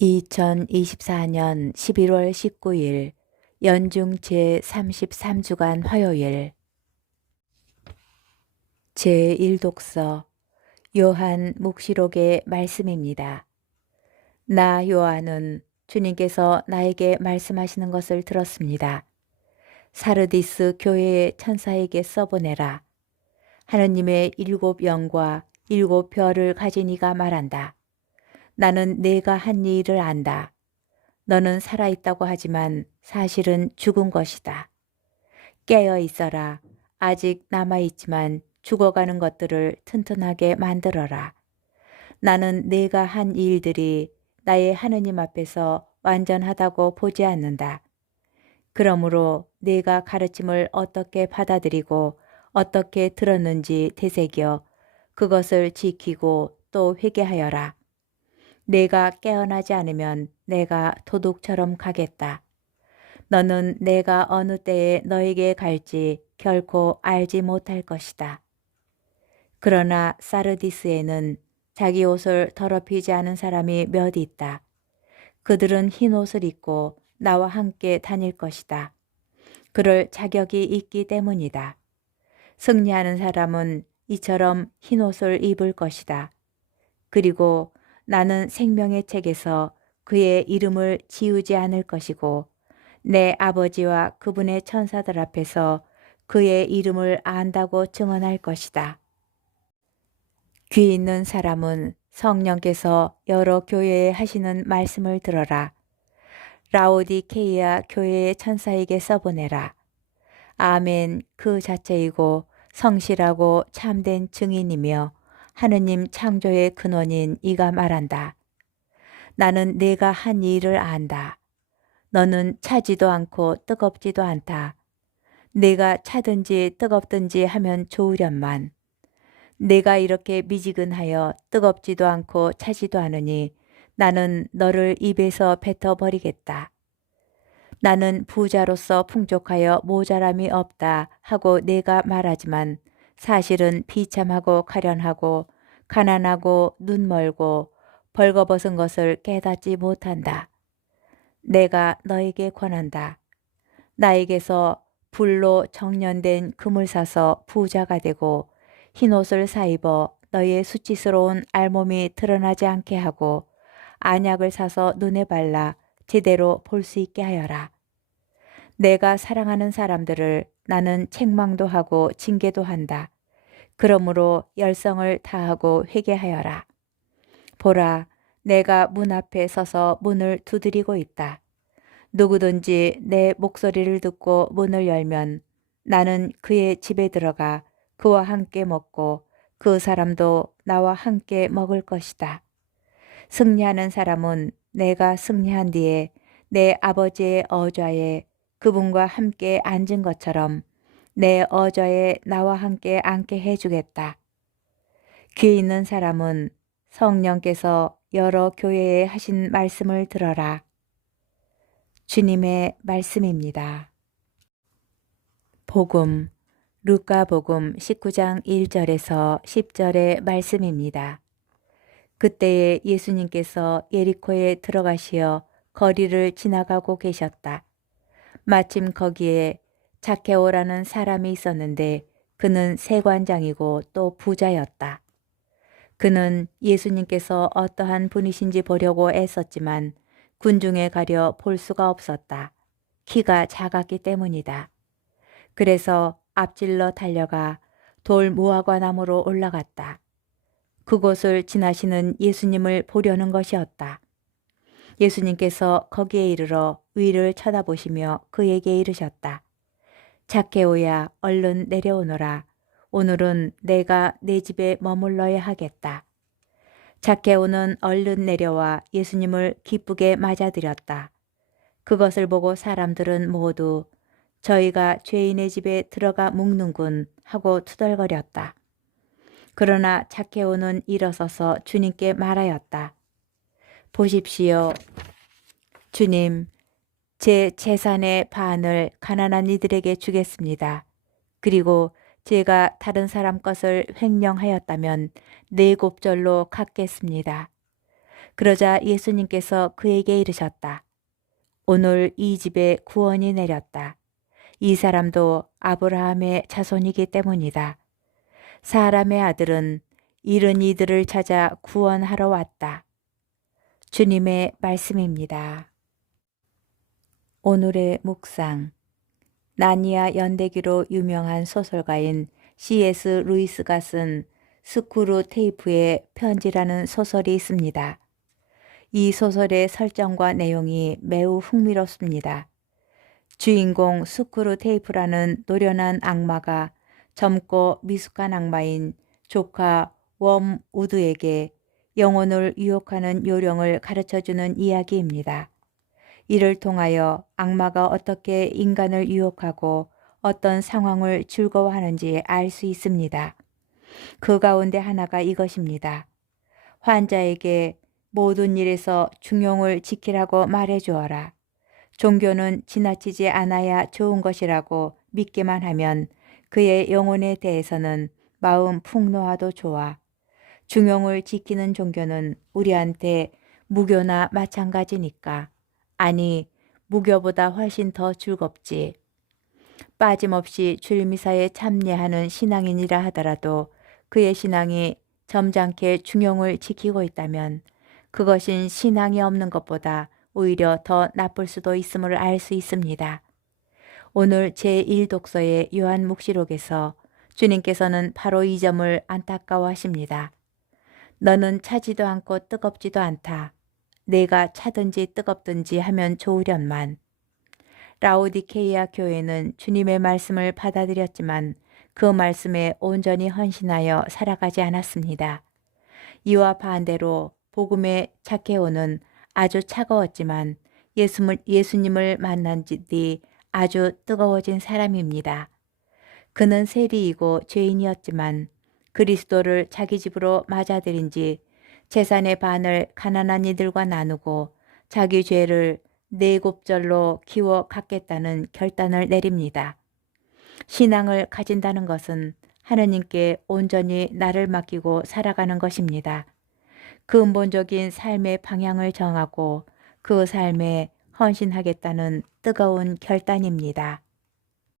2024년 11월 19일 연중 제33주간 화요일 제1독서 요한 묵시록의 말씀입니다. 나 요한은 주님께서 나에게 말씀하시는 것을 들었습니다. 사르디스 교회의 천사에게 써보내라. 하느님의 7 영과 7 별을 가진 이가 말한다. 나는 내가 한 일을 안다. 너는 살아있다고 하지만 사실은 죽은 것이다. 깨어 있어라. 아직 남아있지만 죽어가는 것들을 튼튼하게 만들어라. 나는 내가 한 일들이 나의 하느님 앞에서 완전하다고 보지 않는다. 그러므로 내가 가르침을 어떻게 받아들이고 어떻게 들었는지 되새겨 그것을 지키고 또 회개하여라. 내가 깨어나지 않으면 내가 도둑처럼 가겠다. 너는 내가 어느 때에 너에게 갈지 결코 알지 못할 것이다. 그러나 사르디스에는 자기 옷을 더럽히지 않은 사람이 몇 있다. 그들은 흰 옷을 입고 나와 함께 다닐 것이다. 그럴 자격이 있기 때문이다. 승리하는 사람은 이처럼 흰 옷을 입을 것이다. 그리고 나는 생명의 책에서 그의 이름을 지우지 않을 것이고 내 아버지와 그분의 천사들 앞에서 그의 이름을 안다고 증언할 것이다. 귀 있는 사람은 성령께서 여러 교회에 하시는 말씀을 들어라. 라오디케이아 교회의 천사에게 써보내라. 아멘 그 자체이고 성실하고 참된 증인이며 하느님 창조의 근원인 이가 말한다. 나는 내가 한 일을 안다. 너는 차지도 않고 뜨겁지도 않다. 내가 차든지 뜨겁든지 하면 좋으련만. 내가 이렇게 미지근하여 뜨겁지도 않고 차지도 않으니 나는 너를 입에서 뱉어버리겠다. 나는 부자로서 풍족하여 모자람이 없다 하고 내가 말하지만 사실은 비참하고 가련하고 가난하고 눈멀고 벌거벗은 것을 깨닫지 못한다. 내가 너에게 권한다. 나에게서 불로 정련된 금을 사서 부자가 되고 흰옷을 사입어 너의 수치스러운 알몸이 드러나지 않게 하고 안약을 사서 눈에 발라 제대로 볼 수 있게 하여라. 내가 사랑하는 사람들을 나는 책망도 하고 징계도 한다. 그러므로 열성을 다하고 회개하여라. 보라, 내가 문 앞에 서서 문을 두드리고 있다. 누구든지 내 목소리를 듣고 문을 열면 나는 그의 집에 들어가 그와 함께 먹고 그 사람도 나와 함께 먹을 것이다. 승리하는 사람은 내가 승리한 뒤에 내 아버지의 어좌에 그분과 함께 앉은 것처럼 내 어좌에 나와 함께 앉게 해주겠다. 귀 있는 사람은 성령께서 여러 교회에 하신 말씀을 들어라. 주님의 말씀입니다. 복음, 루카복음 19장 1절에서 10절의 말씀입니다. 그때에 예수님께서 예리코에 들어가시어 거리를 지나가고 계셨다. 마침 거기에 자케오라는 사람이 있었는데 그는 세관장이고 또 부자였다. 그는 예수님께서 어떠한 분이신지 보려고 애썼지만 군중에 가려 볼 수가 없었다. 키가 작았기 때문이다. 그래서 앞질러 달려가 돌 무화과 나무로 올라갔다. 그곳을 지나시는 예수님을 보려는 것이었다. 예수님께서 거기에 이르러 위를 쳐다보시며 그에게 이르셨다. 자케오야, 얼른 내려오너라. 오늘은 내가 내 집에 머물러야 하겠다. 자케오는 얼른 내려와 예수님을 기쁘게 맞아들였다. 그것을 보고 사람들은 모두 저희가 죄인의 집에 들어가 묵는군 하고 투덜거렸다. 그러나 자케오는 일어서서 주님께 말하였다. 보십시오. 주님, 제 재산의 반을 가난한 이들에게 주겠습니다. 그리고 제가 다른 사람 것을 횡령하였다면 4곱절로 갚겠습니다. 그러자 예수님께서 그에게 이르셨다. 오늘 이 집에 구원이 내렸다. 이 사람도 아브라함의 자손이기 때문이다. 사람의 아들은 이른 이들을 찾아 구원하러 왔다. 주님의 말씀입니다. 오늘의 묵상. 나니아 연대기로 유명한 소설가인 C.S. 루이스가 쓴 스크루 테이프의 편지라는 소설이 있습니다. 이 소설의 설정과 내용이 매우 흥미롭습니다. 주인공 스크루 테이프라는 노련한 악마가 젊고 미숙한 악마인 조카 웜 우드에게 영혼을 유혹하는 요령을 가르쳐주는 이야기입니다. 이를 통하여 악마가 어떻게 인간을 유혹하고 어떤 상황을 즐거워하는지 알 수 있습니다. 그 가운데 하나가 이것입니다. 환자에게 모든 일에서 중용을 지키라고 말해주어라. 종교는 지나치지 않아야 좋은 것이라고 믿기만 하면 그의 영혼에 대해서는 마음 풍노화도 좋아. 중용을 지키는 종교는 우리한테 무교나 마찬가지니까. 아니, 무교보다 훨씬 더 즐겁지. 빠짐없이 줄미사에 참여하는 신앙인이라 하더라도 그의 신앙이 점잖게 중용을 지키고 있다면 그것인 신앙이 없는 것보다 오히려 더 나쁠 수도 있음을 알 수 있습니다. 오늘 제1독서의 요한묵시록에서 주님께서는 바로 이 점을 안타까워하십니다. 너는 차지도 않고 뜨겁지도 않다. 내가 차든지 뜨겁든지 하면 좋으련만. 라오디케이아 교회는 주님의 말씀을 받아들였지만 그 말씀에 온전히 헌신하여 살아가지 않았습니다. 이와 반대로 복음의 자케오는 아주 차가웠지만 예수님을 만난 뒤 아주 뜨거워진 사람입니다. 그는 세리이고 죄인이었지만 그리스도를 자기 집으로 맞아들인 지 재산의 반을 가난한 이들과 나누고 자기 죄를 내곱절로 키워 갚겠다는 결단을 내립니다. 신앙을 가진다는 것은 하느님께 온전히 나를 맡기고 살아가는 것입니다. 근본적인 삶의 방향을 정하고 그 삶에 헌신하겠다는 뜨거운 결단입니다.